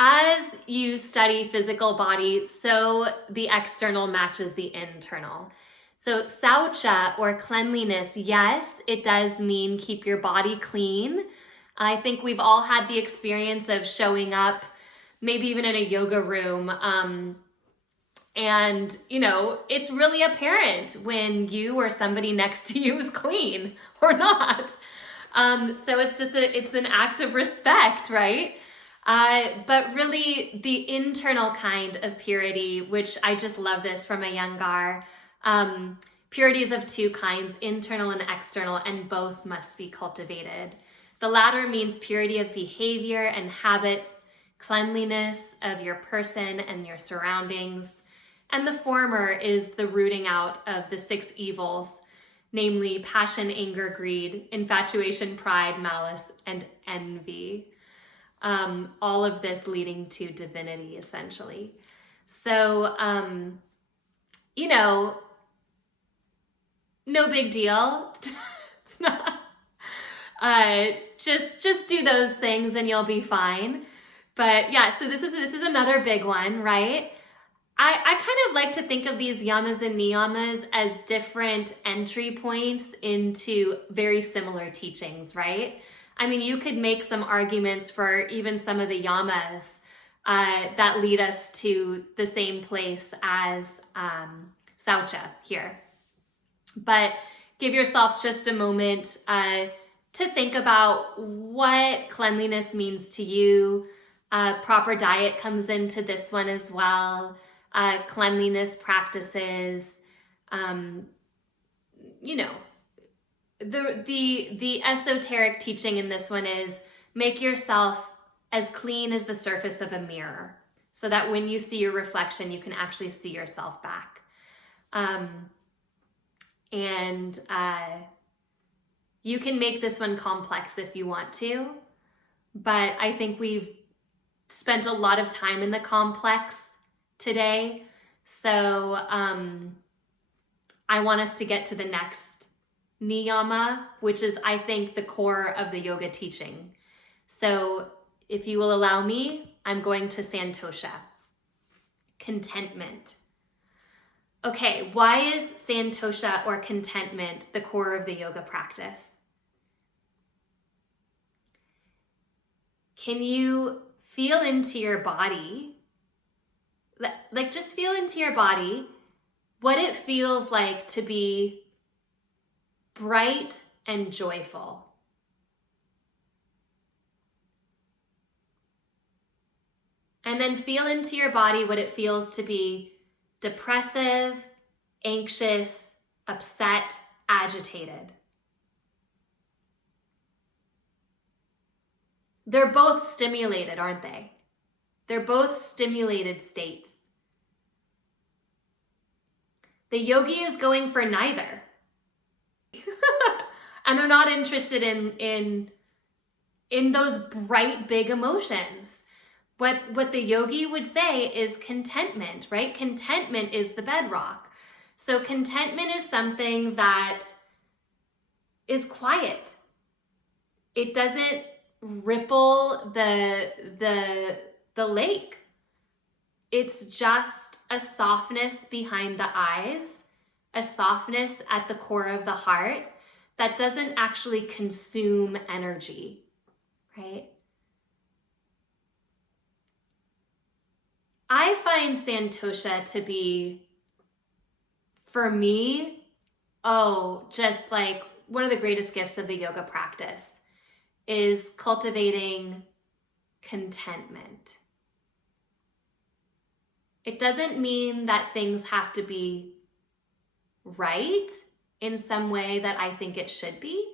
As you study physical body, so the external matches the internal. So saucha, or cleanliness, yes, it does mean keep your body clean. I think we've all had the experience of showing up, maybe even in a yoga room, and it's really apparent when you or somebody next to you is clean or not. So it's an act of respect, right? But really the internal kind of purity, which I just love this from Iyengar. Purity is of two kinds, internal and external, and both must be cultivated. The latter means purity of behavior and habits, cleanliness of your person and your surroundings. And the former is the rooting out of the 6 evils, namely passion, anger, greed, infatuation, pride, malice, and envy. All of this leading to divinity, essentially. So, no big deal. It's not. Just do those things and you'll be fine. But yeah, so this is another big one, right? I kind of like to think of these yamas and niyamas as different entry points into very similar teachings, right? I mean, you could make some arguments for even some of the yamas that lead us to the same place as saucha here. But give yourself just a moment to think about what cleanliness means to you. Proper diet comes into this one as well. Cleanliness practices, the esoteric teaching in this one is make yourself as clean as the surface of a mirror so that when you see your reflection, you can actually see yourself back. You can make this one complex if you want to, but I think we've spent a lot of time in the complex today. So I want us to get to the next niyama, which is, I think, the core of the yoga teaching. So if you will allow me, I'm going to Santosha. Contentment. Okay, why is Santosha or contentment the core of the yoga practice? Can you feel into your body? Like just feel into your body what it feels like to be bright and joyful. And then feel into your body what it feels to be depressive, anxious, upset, agitated. They're both stimulated, aren't they? They're both stimulated states. The yogi is going for neither. And they're not interested in those bright, big emotions. What the yogi would say is contentment, right? Contentment is the bedrock. So contentment is something that is quiet. It doesn't ripple the lake. It's just a softness behind the eyes, a softness at the core of the heart that doesn't actually consume energy, right? I find Santosha to be, for me, just like one of the greatest gifts of the yoga practice is cultivating contentment. It doesn't mean that things have to be right in some way that I think it should be.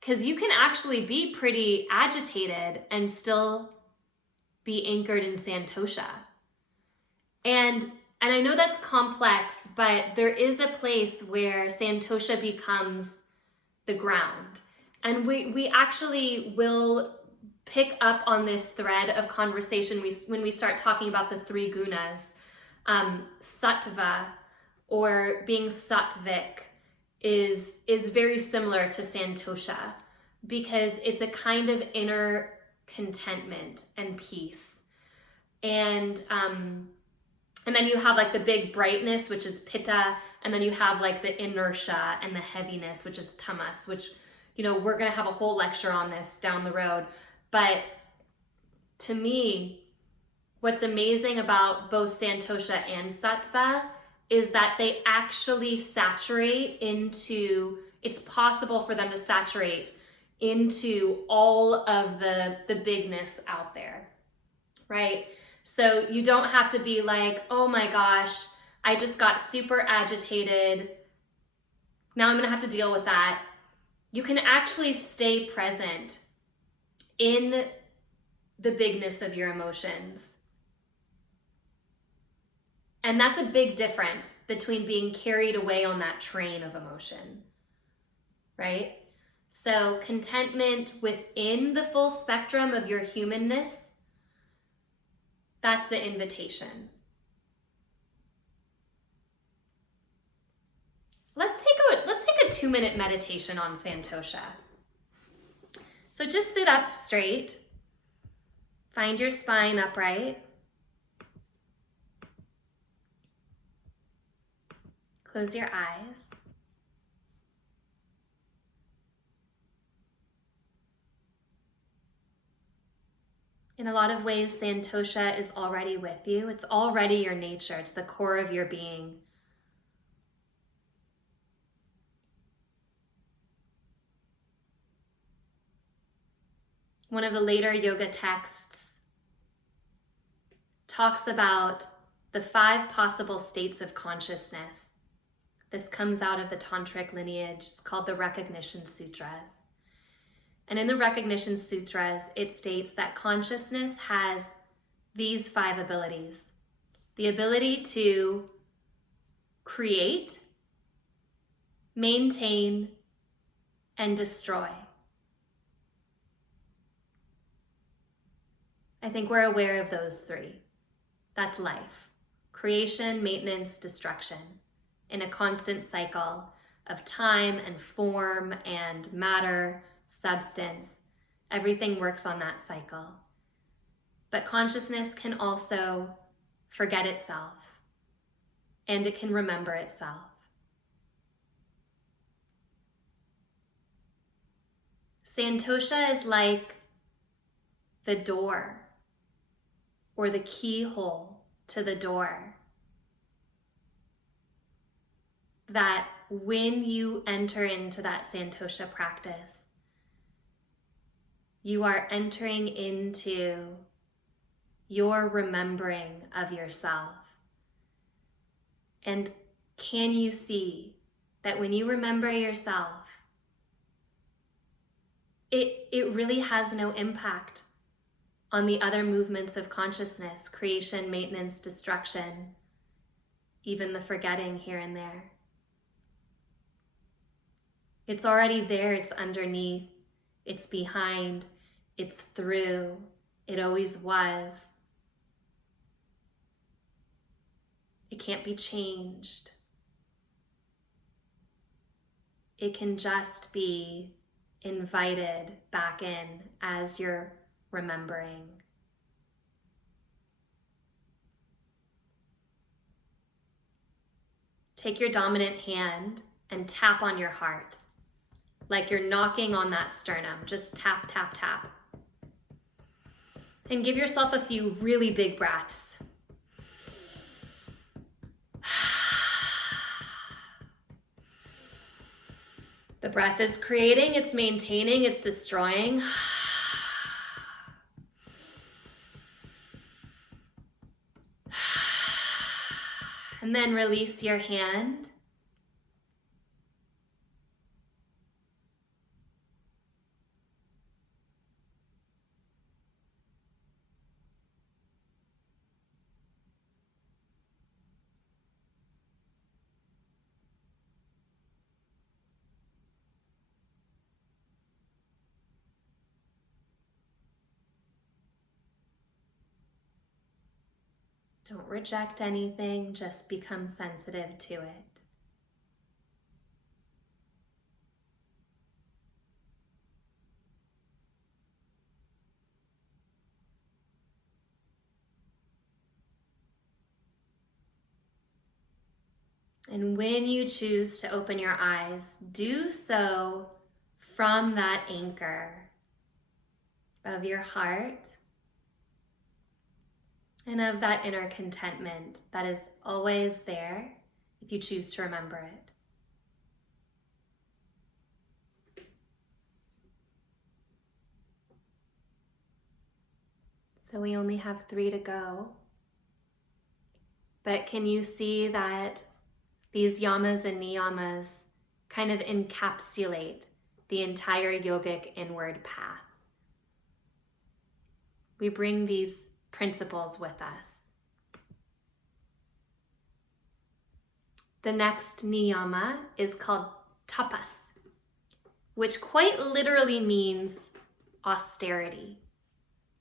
Because you can actually be pretty agitated and still be anchored in Santosha. And I know that's complex, but there is a place where Santosha becomes the ground. And we actually will pick up on this thread of conversation when we start talking about the 3 gunas. Sattva, or being sattvic, is very similar to Santosha. because it's a kind of inner contentment and peace. And then you have like the big brightness, which is pitta, and then you have like the inertia and the heaviness, which is tamas, which, we're going to have a whole lecture on this down the road. But to me, what's amazing about both Santosha and Sattva is that they actually saturate into, it's possible for them to saturate into all of the bigness out there, right? So you don't have to be like, oh my gosh, I just got super agitated. Now I'm going to have to deal with that. You can actually stay present in the bigness of your emotions. And that's a big difference between being carried away on that train of emotion, right? So contentment within the full spectrum of your humanness, that's the invitation. Let's take a 2-minute meditation on Santosha. So just sit up straight. Find your spine upright. Close your eyes. In a lot of ways, Santosha is already with you. It's already your nature. It's the core of your being. One of the later yoga texts talks about the 5 possible states of consciousness. This comes out of the tantric lineage. It's called the Recognition Sutras. And in the Recognition Sutras, it states that consciousness has these 5 abilities. The ability to create, maintain, and destroy. I think we're aware of those 3. That's life. Creation, maintenance, destruction, in a constant cycle of time and form and matter, substance. Everything works on that cycle. But consciousness can also forget itself, and it can remember itself. Santosha is like the door, or the keyhole to the door, that when you enter into that Santosha practice, you are entering into your remembering of yourself. And can you see that when you remember yourself, it really has no impact on the other movements of consciousness, creation, maintenance, destruction, even the forgetting here and there. It's already there, it's underneath, it's behind, it's through, it always was. It can't be changed. It can just be invited back in as you're remembering. Take your dominant hand and tap on your heart, like you're knocking on that sternum. Just tap, tap, tap. And give yourself a few really big breaths. The breath is creating, it's maintaining, it's destroying. And then release your hand. Don't reject anything, just become sensitive to it. And when you choose to open your eyes, do so from that anchor of your heart and of that inner contentment that is always there if you choose to remember it. So we only have 3 to go. But can you see that these yamas and niyamas kind of encapsulate the entire yogic inward path? We bring these principles with us. The next niyama is called tapas, which quite literally means austerity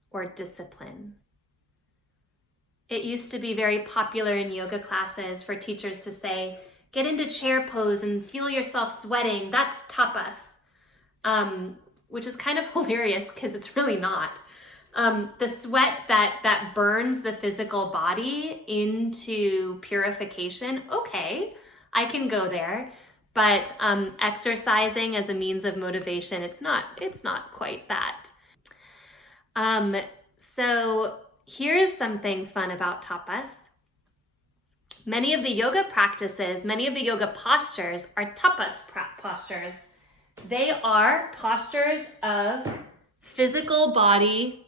or discipline. It used to be very popular in yoga classes for teachers to say, get into chair pose and feel yourself sweating. That's tapas, which is kind of hilarious because it's really not. The sweat that burns the physical body into purification, okay, I can go there. But exercising as a means of motivation, it's not quite that. So here's something fun about tapas. Many of the yoga practices, many of the yoga postures are tapas postures. They are postures of physical body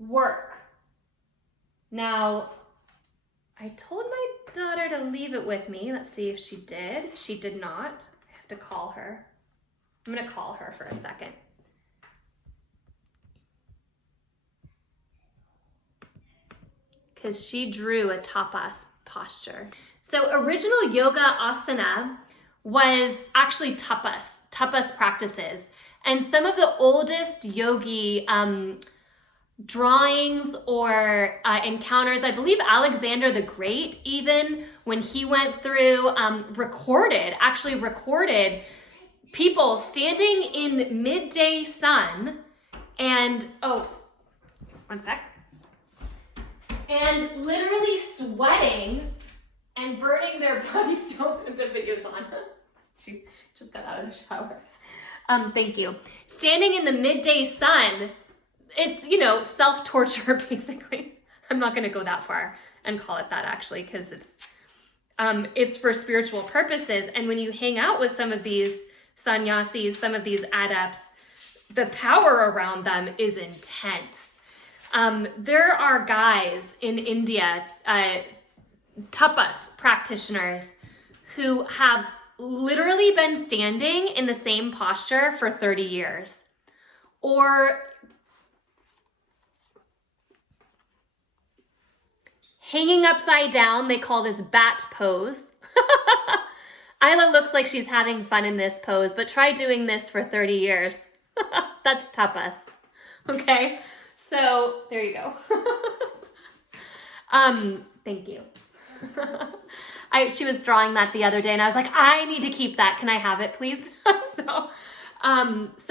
work. Now, I told my daughter to leave it with me. Let's see if she did. She did not. I have to call her. I'm going to call her for a second. Because she drew a tapas posture. So original yoga asana was actually tapas practices. And some of the oldest yogi drawings or encounters, I believe Alexander the Great, even when he went through, recorded people standing in midday sun and, one sec. And literally sweating and burning their bodies. The video's on. She just got out of the shower. Thank you. Standing in the midday sun, it's, self-torture basically. I'm not going to go that far and call it that actually, because it's for spiritual purposes. And when you hang out with some of these sannyasis, some of these adepts, the power around them is intense. There are guys in India, tapas practitioners, who have literally been standing in the same posture for 30 years. Or hanging upside down, they call this bat pose. Isla looks like she's having fun in this pose, but try doing this for 30 years. That's tapas, okay? So there you go. Thank you. She was drawing that the other day and I was like, I need to keep that. Can I have it, please? So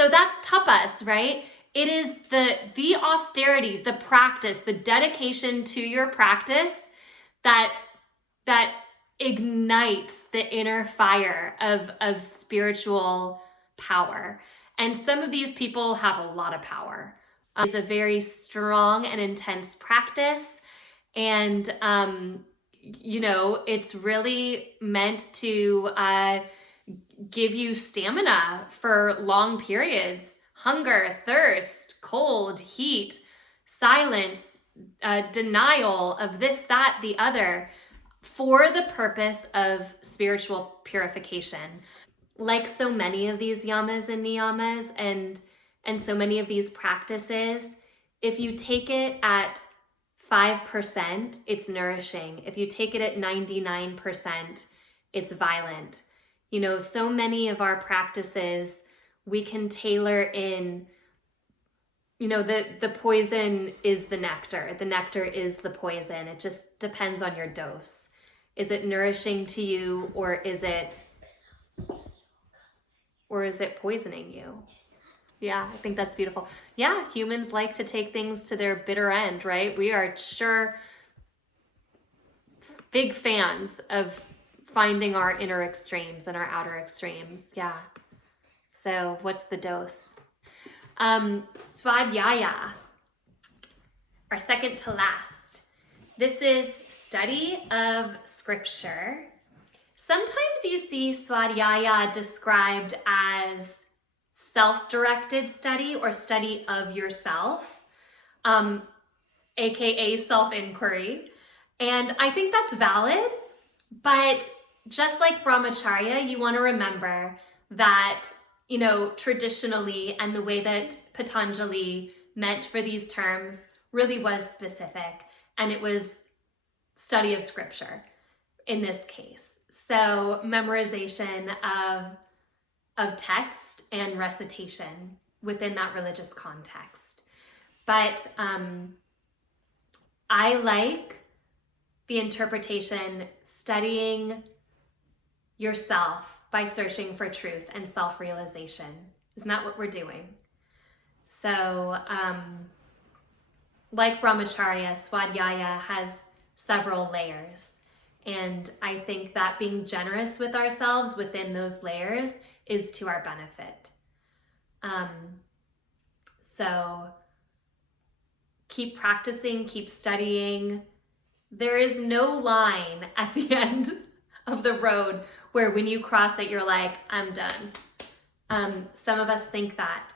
that's tapas, right? It is the austerity, the practice, the dedication to your practice that ignites the inner fire of spiritual power. And some of these people have a lot of power. It's a very strong and intense practice. And, it's really meant to give you stamina for long periods. Hunger, thirst, cold, heat, silence, denial of this, that, the other, for the purpose of spiritual purification. Like so many of these yamas and niyamas and so many of these practices, if you take it at 5%, it's nourishing. If you take it at 99%, it's violent. So many of our practices, we can tailor in, the poison is the nectar. The nectar is the poison. It just depends on your dose. Is it nourishing to you, or is it poisoning you? Yeah, I think that's beautiful. Yeah, humans like to take things to their bitter end, right? We are sure big fans of finding our inner extremes and our outer extremes. Yeah. So what's the dose? Svadhyaya, our second to last. This is study of scripture. Sometimes you see Svadhyaya described as self-directed study or study of yourself, aka self-inquiry. And I think that's valid, but just like brahmacharya, you want to remember that, traditionally, and the way that Patanjali meant for these terms really was specific, and it was study of scripture in this case. So memorization of text and recitation within that religious context. But I like the interpretation studying yourself by searching for truth and self-realization. Isn't that what we're doing? So like brahmacharya, Svadhyaya has several layers. And I think that being generous with ourselves within those layers is to our benefit. So keep practicing, keep studying. There is no line at the end of the road where when you cross it, you're like, I'm done. Some of us think that.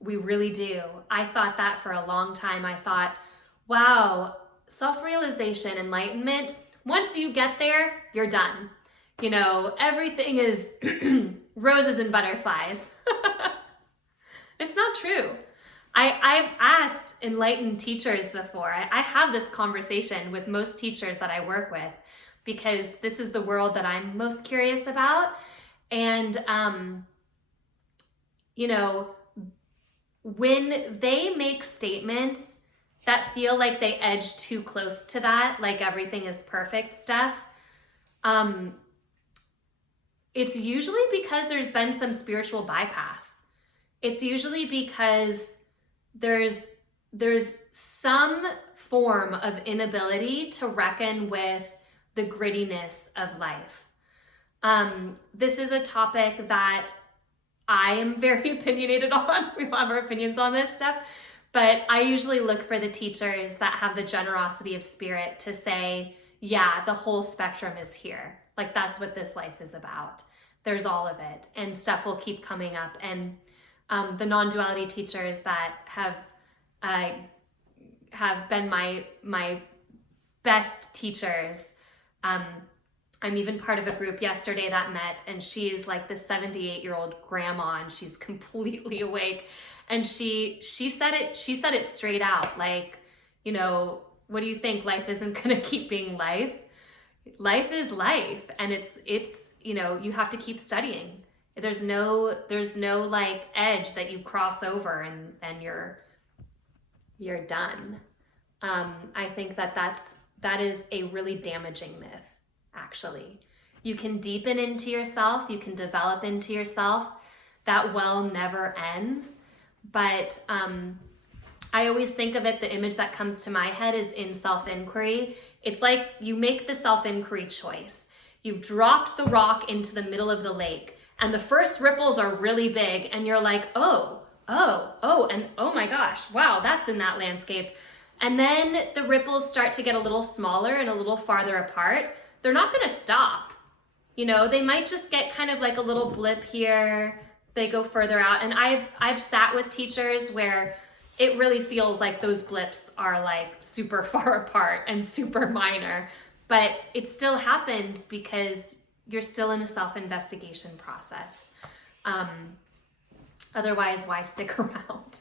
We really do. I thought that for a long time. I thought, wow, self-realization, enlightenment, once you get there, you're done. Everything is roses and butterflies. It's not true. I've asked enlightened teachers before. I have this conversation with most teachers that I work with because this is the world that I'm most curious about. And, when they make statements that feel like they edge too close to that, like everything is perfect stuff, it's usually because there's been some spiritual bypass. It's usually because there's some form of inability to reckon with the grittiness of life. This is a topic that I am very opinionated on. We all have our opinions on this stuff, but I usually look for the teachers that have the generosity of spirit to say, yeah, the whole spectrum is here. Like, that's what this life is about. There's all of it, and stuff will keep coming up. And the non-duality teachers that have been my best teachers. I'm even part of a group yesterday that met, and she's like the 78-year-old grandma, and she's completely awake. And she said it straight out, like, what do you think? Life isn't gonna keep being life. Life is life, and it's you have to keep studying. There's no like edge that you cross over and you're done. I think that is a really damaging myth. Actually, you can deepen into yourself, you can develop into yourself. That well never ends. But I always think of it, the image that comes to my head is in self-inquiry. It's like you make the self-inquiry choice. You've dropped the rock into the middle of the lake, and the first ripples are really big, and you're like, oh, and oh my gosh, wow, that's in that landscape. And then the ripples start to get a little smaller and a little farther apart. They're not going to stop. They might just get kind of like a little blip here. They go further out. And I've sat with teachers where it really feels like those blips are like super far apart and super minor, but it still happens because you're still in a self-investigation process. Otherwise, why stick around?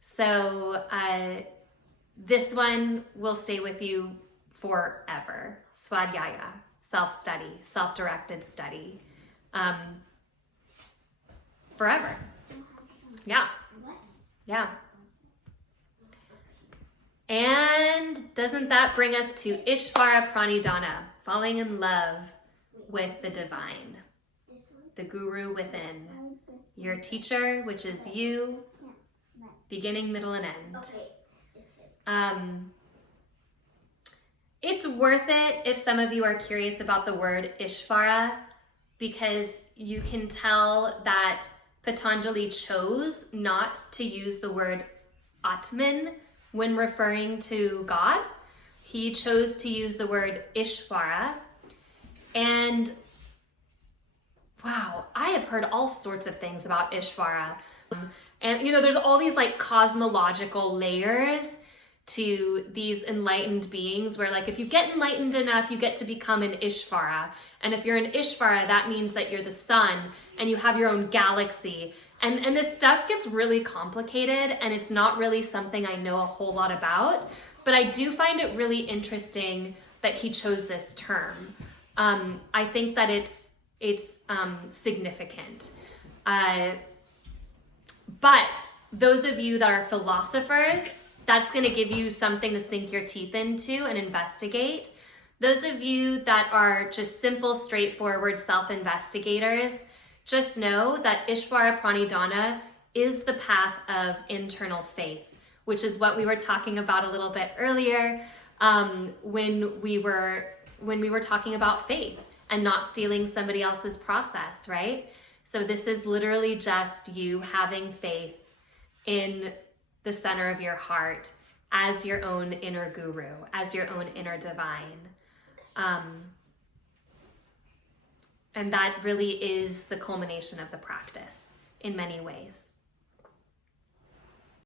So this one will stay with you forever. Svadhyaya, self-study, self-directed study, forever. Yeah. And doesn't that bring us to Ishvara Pranidhana, falling in love with the divine, the guru within, your teacher, which is you, beginning, middle, and end. It's worth it if some of you are curious about the word Ishvara, because you can tell that Patanjali chose not to use the word Atman when referring to God. He chose to use the word Ishvara. And wow, I have heard all sorts of things about Ishvara. And there's all these like cosmological layers to these enlightened beings where, like, if you get enlightened enough, you get to become an Ishvara. And if you're an Ishvara, that means that you're the sun and you have your own galaxy. And this stuff gets really complicated, and it's not really something I know a whole lot about, but I do find it really interesting that he chose this term. I think that it's significant. But those of you that are philosophers, that's going to give you something to sink your teeth into and investigate. Those of you that are just simple, straightforward self-investigators, just know that Ishvara Pranidhana is the path of internal faith, which is what we were talking about a little bit earlier when we were talking about faith and not stealing somebody else's process, right? So this is literally just you having faith in the center of your heart as your own inner guru, as your own inner divine. And that really is the culmination of the practice in many ways.